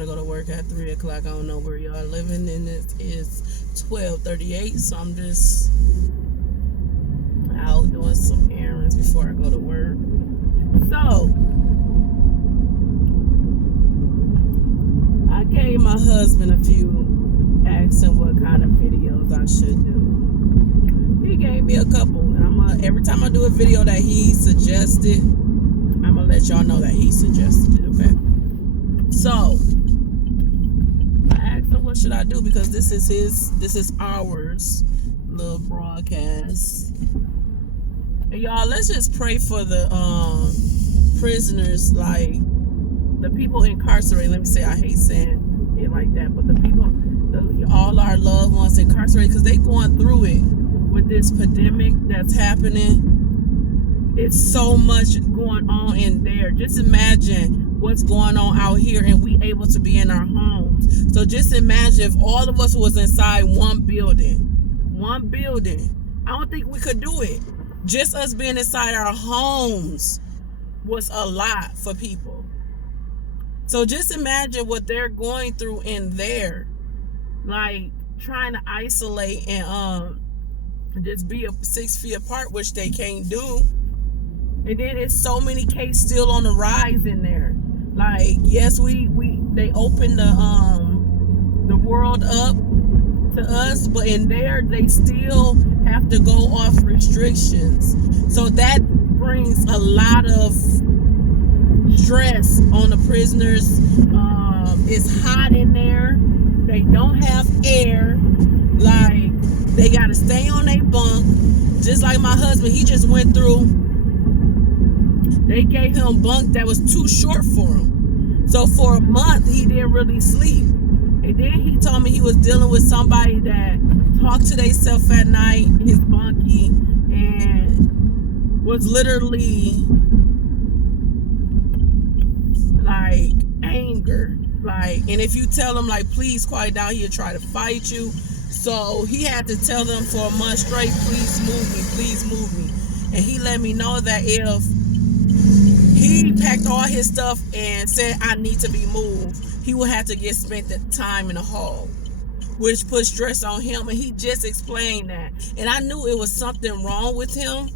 gotta go to work at 3 o'clock. I don't know where y'all living, and it is 12:38. So I'm just out doing some errands before I go to work. So I gave my husband a few, asking what kind of videos I should do. He gave me a couple, and every time I do a video that he suggested, I'm gonna let y'all know that he suggested it. Okay. So I asked him what should I do, because this is ours little broadcast. And y'all, let's just pray for the prisoners, like the people incarcerated. Let me say, I hate saying it like that, but the people, all our loved ones incarcerated, because they going through it with this pandemic that's happening. It's so much going on in there. Just imagine what's going on out here, and we able to be in our homes. So just imagine if all of us was inside one building. I don't think we could do it. Just us being inside our homes was a lot for people. So just imagine what they're going through in there, like trying to isolate and just be 6 feet apart, which they can't do. And then it's so many cases still on the rise in there. Like, yes, they opened the world up to us, but in there they still have to go off restrictions. So that brings a lot of stress on the prisoners. It's hot in there. They don't have air. Like, they gotta stay on their bunk. Just like my husband, he just went through. They gave him bunk that was too short for him. So for a month, he didn't really sleep. And then he told me he was dealing with somebody that talked to themselves at night, his bunkie, and was literally like anger. Like, and if you tell him, like, please quiet down, he'll try to fight you. So he had to tell them for a month straight, please move me. And he let me know that if he packed all his stuff and said, I need to be moved, he would have to get spent the time in the hall, which put stress on him. And he just explained that. And I knew it was something wrong with him,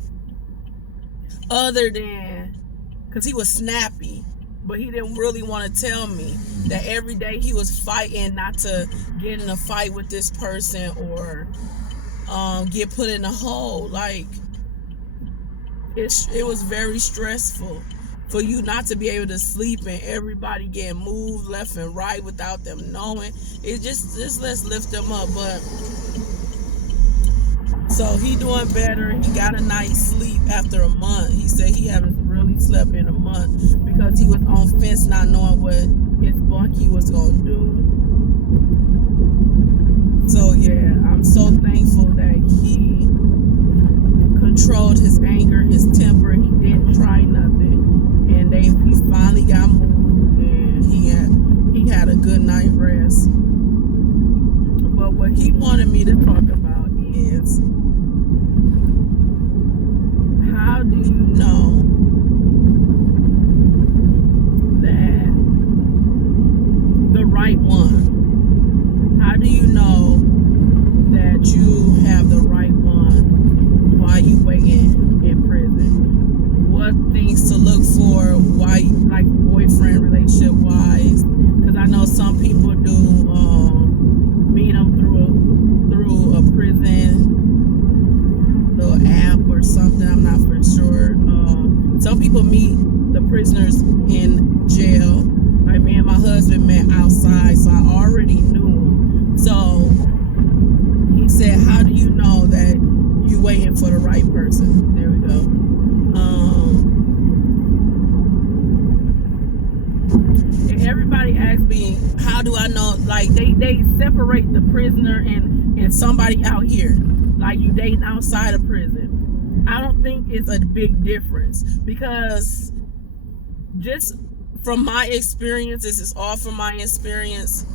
other than, because he was snappy. But he didn't really want to tell me that every day he was fighting not to get in a fight with this person or get put in a hole. Like, it was very stressful for you not to be able to sleep, and everybody getting moved left and right without them knowing. It just let's lift them up. But so he doing better. He got a night's sleep after a month. He said he haven't really slept in a month because he was on fence, not knowing what his bunkie was gonna do. So yeah, I'm so thankful that he controlled his anger, his temper. He didn't try nothing, and he finally got moved, and he had a good night rest. But what he wanted me to talk about is, how do you know that the right one? How do you know that you have the right one while you waiting in prison? What things to look for, why, like boyfriend relationship wise? Because I know some people do meet them through a prison little app or something. I'm not for sure. Some people meet the prisoners in jail. Like, me and my husband met outside, so I already knew him. So he said, how do you know that you waiting for the right person? There we go. And everybody asks me, how do I know? Like, they separate the prisoner and somebody out here. Like, you dating outside of prison. I don't think it's a big difference, because just from my experience, this is all from my experience,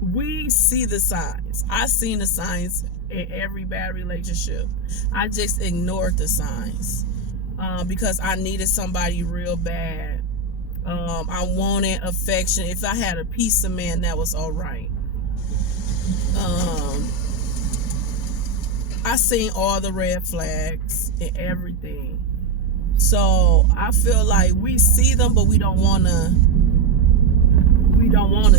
we see the signs. I seen the signs in every bad relationship. I just ignored the signs because I needed somebody real bad I wanted affection. If I had a piece of man, that was all right. I seen all the red flags and everything. So I feel like we see them, but we don't wanna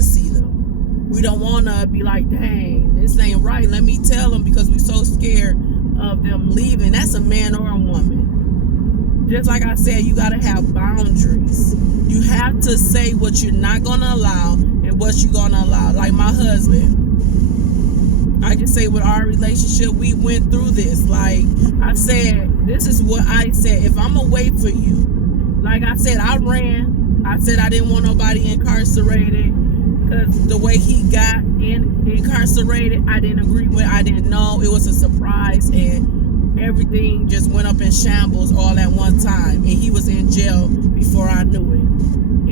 see them. We don't wanna be like, dang, this ain't right. Let me tell them, because we're so scared of them leaving. That's a man or a woman. Just like I said, you gotta have boundaries. You have to say what you're not gonna allow and what you're gonna allow. Like my husband, I can say with our relationship, we went through this. Like I said, this is what I said. If I'm gonna wait for you, like I said, I ran. I said I didn't want nobody incarcerated, because the way he got incarcerated, I didn't agree with. I didn't know. It was a surprise, and everything just went up in shambles all at one time. And he was in jail before I knew it.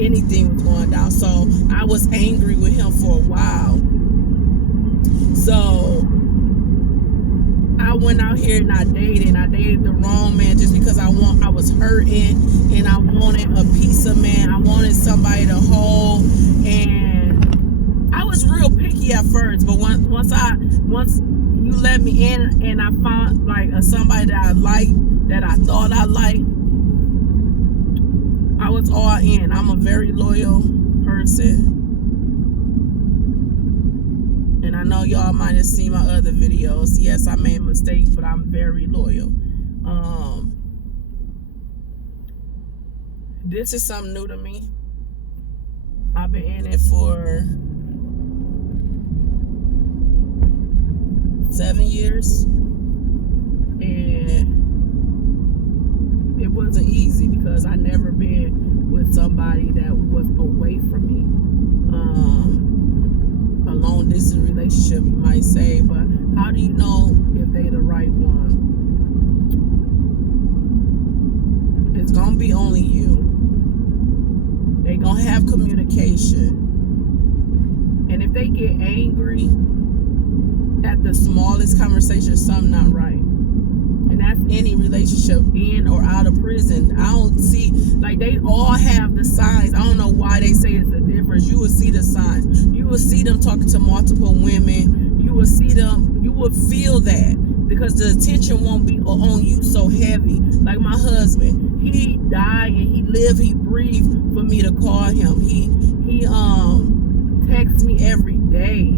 Anything was going down. So I was angry with him for a while. So I went out here and I dated. I dated the wrong man just because I was hurting and I wanted a piece of man. I wanted somebody to hold, and I was real picky at first. But once you let me in and I found like somebody that I liked, that I thought I liked, I was all in. I'm a very loyal person. And I know y'all might have seen my other videos. Yes, I made mistakes, but I'm very loyal. This is something new to me. I've been in it for 7 years. And it wasn't easy because I never been with somebody that was away from me. A long distance relationship, you might say, but how do you know if they the right one? It's gonna be only you. They gonna have communication, and if they get angry at the smallest conversation, something not right. And that's any relationship, in or out of prison. I don't see, like, they all have the signs. I don't know why they say it's the difference. You will see the signs. You will see them talking to multiple women. You will see them, you will feel that, because the attention won't be on you so heavy. Like my husband, he died and he lived, he breathed for me to call him. He texts me every day.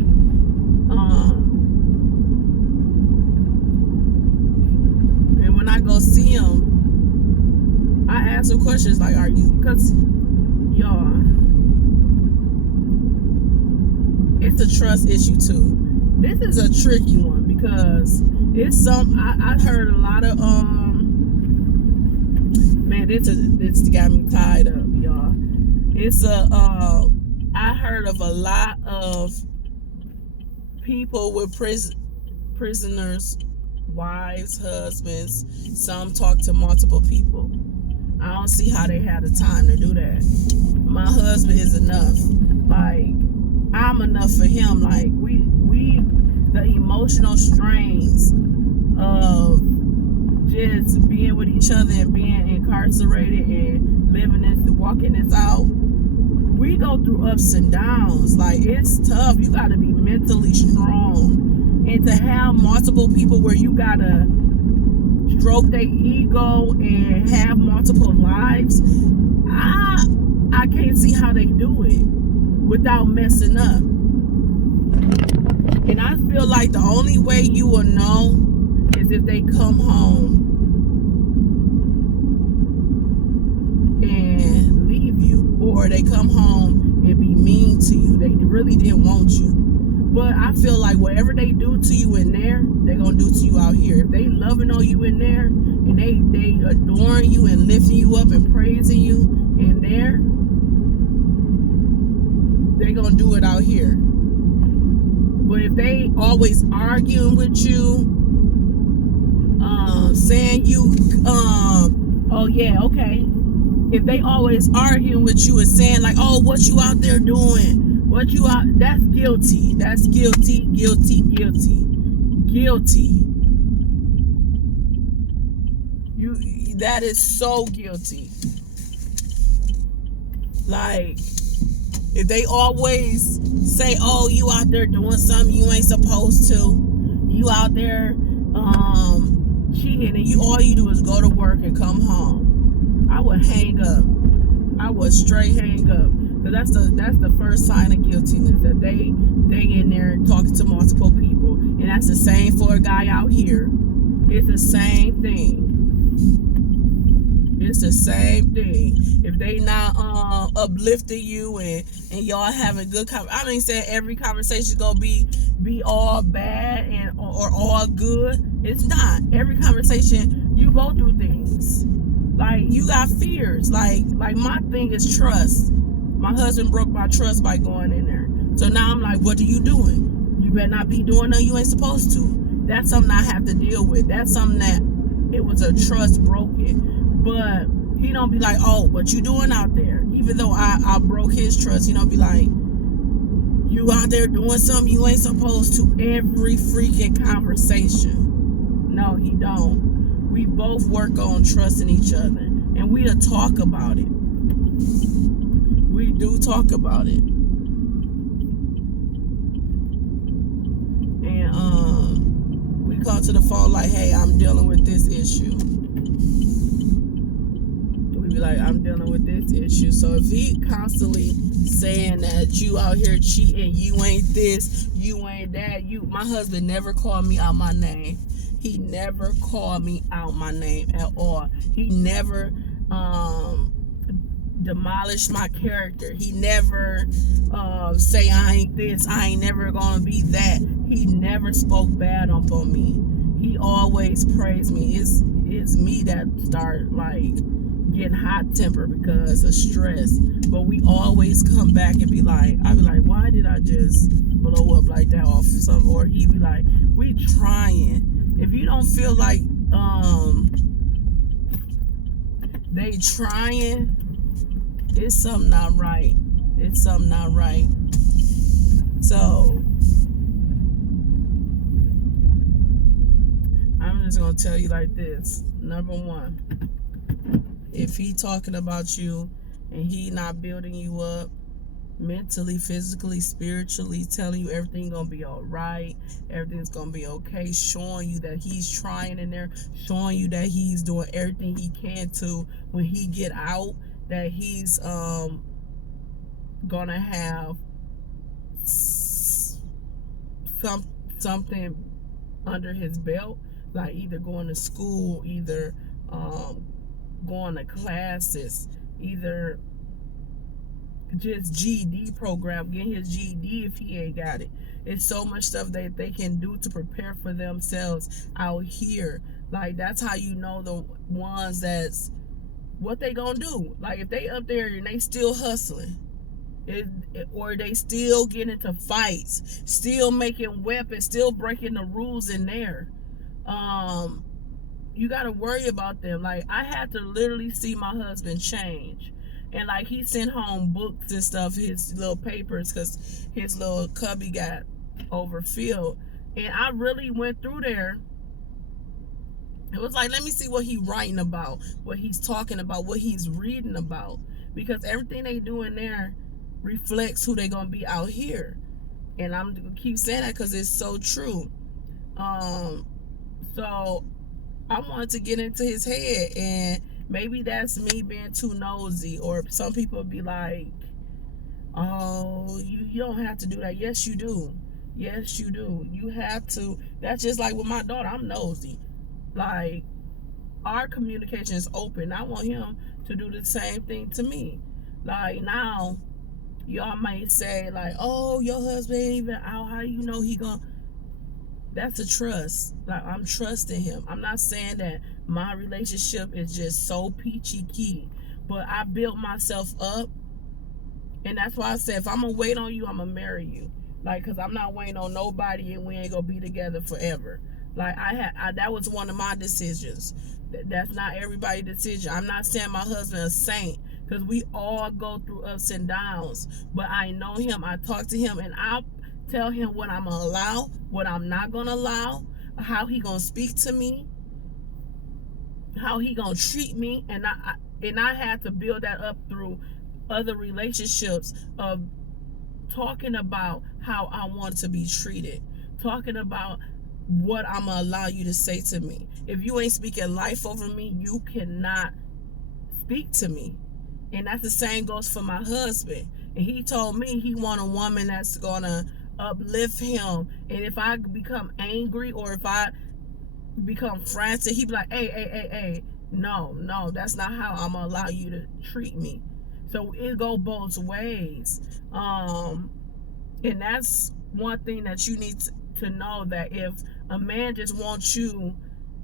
When I go see him, I ask him questions like, are you, because y'all, it's a trust issue too. This is a tricky one because it's I heard a lot of man, this got me tied up, y'all. It's I heard of a lot of people with prisoners, wives, husbands. Some talk to multiple people. I don't see how they had the time to do that. My husband is enough. Like, I'm enough for him. Like, we the emotional strains of just being with each other and being incarcerated and living this, walking this out. We go through ups and downs. Like, it's tough. You got to be mentally strong. And to have multiple people where you got to stroke their ego and have multiple lives, I can't see how they do it without messing up. And I feel like the only way you will know is if they come home and leave you, or they come home and be mean to you. They really didn't want you. But I feel like whatever they do to you in there, they're going to do to you out here. If they loving on you in there, and they adoring you and lifting you up and praising you in there, they're going to do it out here. But if they always arguing with you, saying you, oh yeah, okay. If they always arguing with you and saying like, oh, what you out there doing? What you out? That's guilty. That's guilty. That is so guilty. Like, if they always say, "Oh, you out there doing something you ain't supposed to, you out there cheating, and you all you do is go to work and come home," I would hang up. I would straight hang up. Cause that's the first sign of guiltiness, that they in there talking to multiple people, and that's the same for a guy out here. It's the same thing. It's the same thing. If they not uplifting you, and y'all having good I ain't saying every conversation gonna be all bad or all good. It's not. Every conversation you go through things. Like, you got fears. Like my thing is trust. My husband broke my trust by going in there. So now I'm like, what are you doing? You better not be doing nothing you ain't supposed to. That's something I have to deal with. That's something that it was a trust broken. But he don't be like, oh, what you doing out there? Even though I broke his trust, he don't be like, you out there doing something you ain't supposed to, every freaking conversation. No, he don't. We both work on trusting each other, and we'll talk about it. We do talk about it. And we call to the phone like, hey, I'm dealing with this issue. We be like, I'm dealing with this issue. So if he constantly saying that you out here cheating, you ain't this, you ain't that, my husband never called me out my name. He never called me out my name at all. He never demolished my character. He never say I ain't this, I ain't never gonna be that. He never spoke bad up on me. He always praised me. It's me that start like getting hot tempered because of stress. But we always come back and be like, I be like, why did I just blow up like that off some? Or he be like, we trying. If you don't feel like they trying, it's something not right. It's something not right. So I'm just gonna tell you like this. Number one, if he talking about you and he not building you up mentally, physically, spiritually, telling you everything gonna be all right, everything's gonna be okay, showing you that he's trying in there, showing you that he's doing everything he can to, when he get out, that he's gonna have something under his belt, like either going to school, either going to classes, either just GED program, getting his GED if he ain't got it. It's so much stuff that they can do to prepare for themselves out here. Like, that's how you know the ones that's what they gonna do. Like, if they up there and they still hustling, or they still get into fights, still making weapons, still breaking the rules in there, you got to worry about them. Like, I had to literally see my husband change. And like, he sent home books and stuff, his little papers, because his little cubby got overfilled. And I really went through there. It was like, let me see what he's writing about, what he's talking about, what he's reading about. Because everything they do in there reflects who they going to be out here. And I'm going to keep saying that because it's so true. So I wanted to get into his head, and maybe that's me being too nosy. Or some people be like, oh, you don't have to do that. Yes, you do. Yes, you do. You have to. That's just like with my daughter. I'm nosy. Like, our communication is open. I want him to do the same thing to me. Like, now, y'all might say, like, oh, your husband ain't even out. How you know he gonna... That's a trust. Like, I'm trusting him. I'm not saying that my relationship is just so peachy key, but I built myself up, and that's why I said, if I'm gonna wait on you, I'm gonna marry you. Like, cause I'm not waiting on nobody, and we ain't gonna be together forever. Like, that was one of my decisions. That's not everybody's decision. I'm not saying my husband is a saint, because we all go through ups and downs. But I know him. I talk to him, and I'll tell him what I'm gonna allow, what I'm not gonna allow, how he gonna speak to me, how he gonna treat me, and I had to build that up through other relationships of talking about how I want to be treated, talking about what I'm gonna allow you to say to me. If you ain't speaking life over me, you cannot speak to me. And that's the same goes for my husband. And he told me he want a woman that's gonna uplift him. And if I become angry or if I become frantic, he be like, hey, no, that's not how I'm gonna allow you to treat me. So it go both ways. And that's one thing that you need to know, that if a man just wants you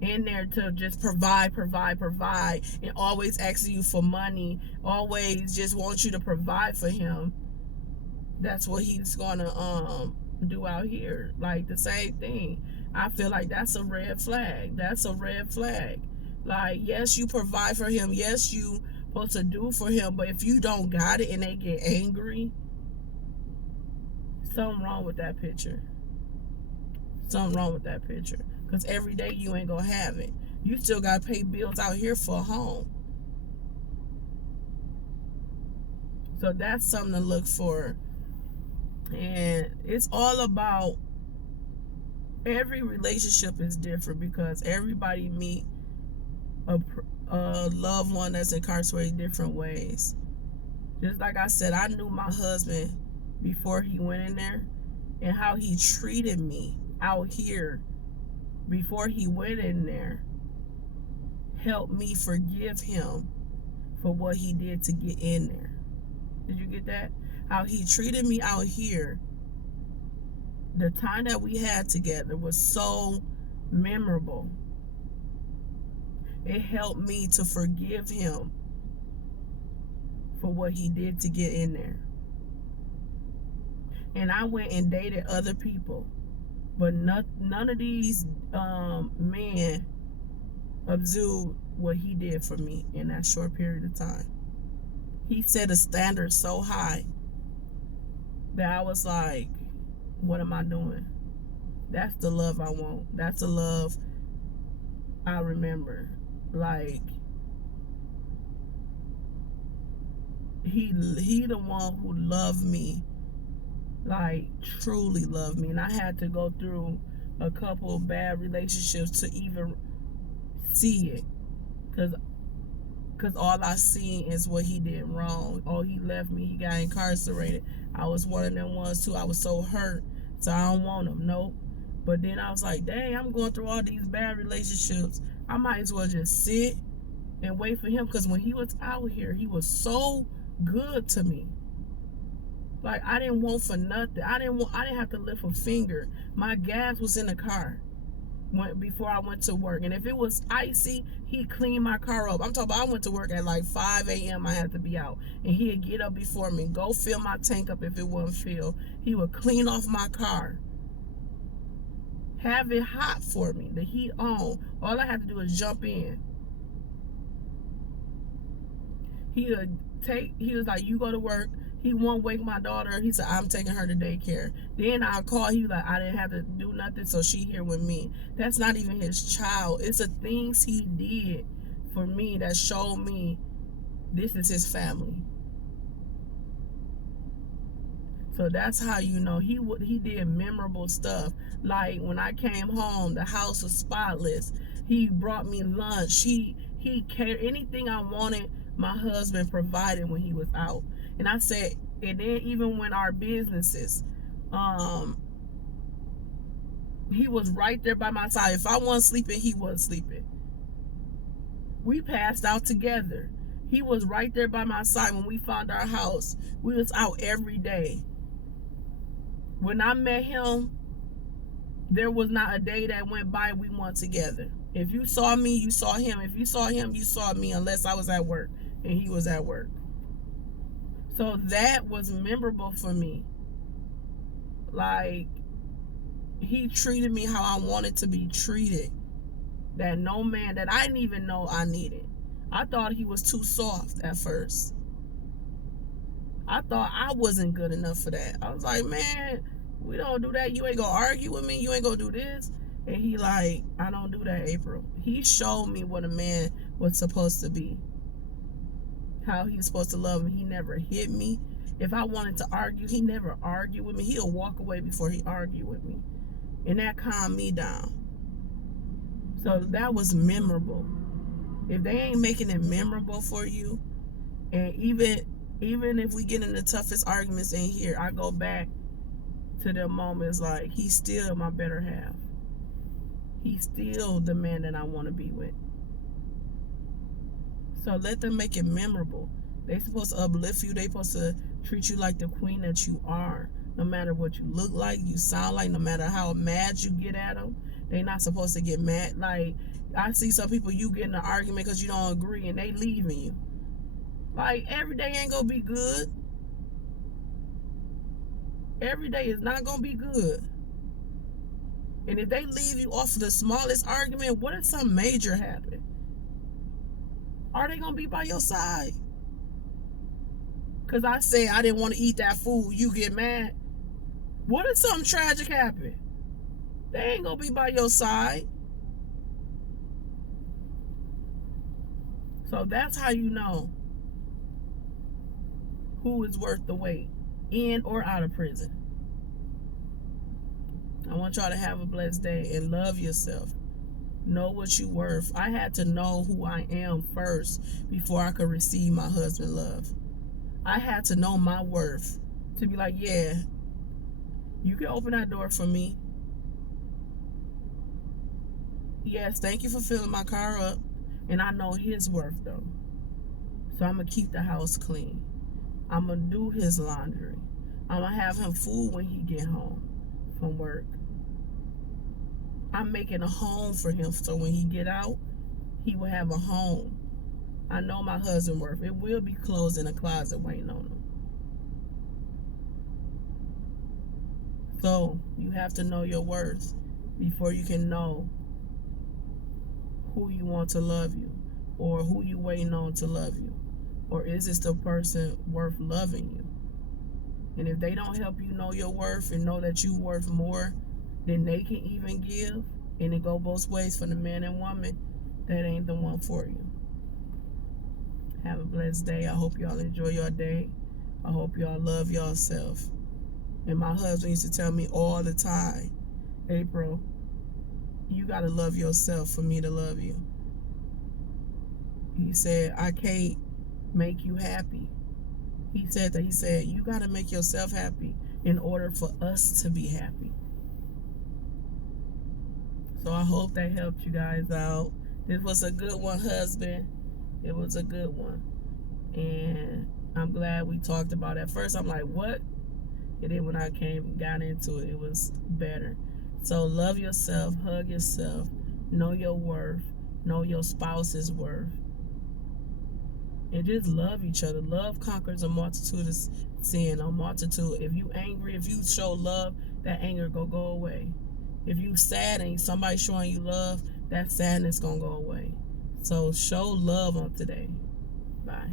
in there to just provide, and always asking you for money, always just wants you to provide for him, that's what he's gonna do out here. Like the same thing. I feel like that's a red flag. That's a red flag. Like, yes, you provide for him. Yes, you supposed to do for him. But if you don't got it and they get angry, something wrong with that picture. Something wrong with that picture. Because every day you ain't gonna have it. You still gotta pay bills out here for a home. So that's something to look for. And it's all about, every relationship is different because everybody meet a loved one that's incarcerated different ways. Just like I said, I knew my husband before he went in there, and how he treated me out here before he went in there helped me forgive him for what he did to get in there. Did you get that? How he treated me out here, the time that we had together was so memorable. It helped me to forgive him for what he did to get in there. And I went and dated other people, but none of these men observed what he did for me in that short period of time. He set a standard so high that I was like, what am I doing? That's the love I want. That's the love I remember. Like, he the one who loved me, like truly loved me. And I had to go through a couple of bad relationships to even see it, because all I seen is what he did wrong. Oh, he left me, he got incarcerated. I was one of them ones too. I was so hurt, so I don't want him. Nope. But then I was like, dang, I'm going through all these bad relationships. I might as well just sit and wait for him, because when he was out here, he was so good to me. Like, I didn't want for nothing. I didn't have to lift a finger. My gas was in the car before I went to work. And if it was icy, he'd clean my car up. I'm talking about, I went to work at like 5 a.m. I had to be out. And he'd get up before me, go fill my tank up if it wasn't filled. He would clean off my car, have it hot for me, the heat on. All I had to do is jump in. He was like, you go to work. He won't wake my daughter. He said, I'm taking her to daycare. Then I'll call. He was like, I didn't have to do nothing, so she here with me. That's not even his child. It's the things he did for me that showed me this is his family. So that's how you know he did memorable stuff. Like, when I came home, the house was spotless. He brought me lunch. He cared. Anything I wanted, my husband provided when he was out. And I said, and then even when our businesses, he was right there by my side. If I wasn't sleeping, he wasn't sleeping. We passed out together. He was right there by my side when we found our house. We was out every day. When I met him, there was not a day that went by we weren't together. If you saw me, you saw him. If you saw him, you saw me, unless I was at work and he was at work. So that was memorable for me. Like, he treated me how I wanted to be treated. That no man, that I didn't even know I needed. I thought he was too soft at first. I thought I wasn't good enough for that. I was like, man, we don't do that. You ain't gonna argue with me. You ain't gonna do this. And he like, I don't do that, April. He showed me what a man was supposed to be. how he's supposed to love me. He never hit me. If I wanted to argue, he never argued with me. He'll walk away before he argued with me. And that calmed me down. So that was memorable. If they ain't making it memorable for you, and even if we get in the toughest arguments in here, I go back to the moments like he's still my better half. He's still the man that I want to be with. So let them make it memorable. They supposed to uplift you. They supposed to treat you like the queen that you are. No matter what you look like, you sound like, no matter how mad you get at them, they not supposed to get mad. Like, I see some people, you get in an argument because you don't agree and they leaving you. Like, every day ain't gonna be good. Every day is not gonna be good. And if they leave you off of the smallest argument, what if something major happen? Are they gonna be by your side? Because I say I didn't want to eat that food, you get mad. What if something tragic happen? They ain't gonna be by your side. So that's how you know who is worth the wait, in or out of prison. I want y'all to have a blessed day and love yourself. Know what you worth. I had to know who I am first before I could receive my husband's love. I had to know my worth to be like, yeah, you can open that door for me. Yes, thank you for filling my car up. And I know his worth though. So I'm going to keep the house clean. I'm going to do his laundry. I'm going to have him food when he get home from work. I'm making a home for him so when he get out, he will have a home. I know my husband worth. It will be clothes in a closet waiting on him. So you have to know your worth before you can know who you want to love you or who you waiting on to love you. Or is this the person worth loving you? And if they don't help you know your worth and know that you worth more than they can even give, and it go both ways for the man and woman, that ain't the one for you. Have a blessed day. I hope y'all enjoy your day. I hope y'all love yourself. And my husband used to tell me all the time, April, you got to love yourself for me to love you. He said, I can't make you happy. He said that. He said, you got to make yourself happy in order for us to be happy. So I hope that helped you guys out. This was a good one, husband. It was a good one. And I'm glad we talked about it. At first, I'm like, what? And then when I got into it, it was better. So love yourself, hug yourself, know your worth, know your spouse's worth. And just love each other. Love conquers a multitude of sin, a multitude. If you angry, if you show love, that anger go away. If you sad and somebody showing you love, that sadness gonna go away. So show love on today. Bye.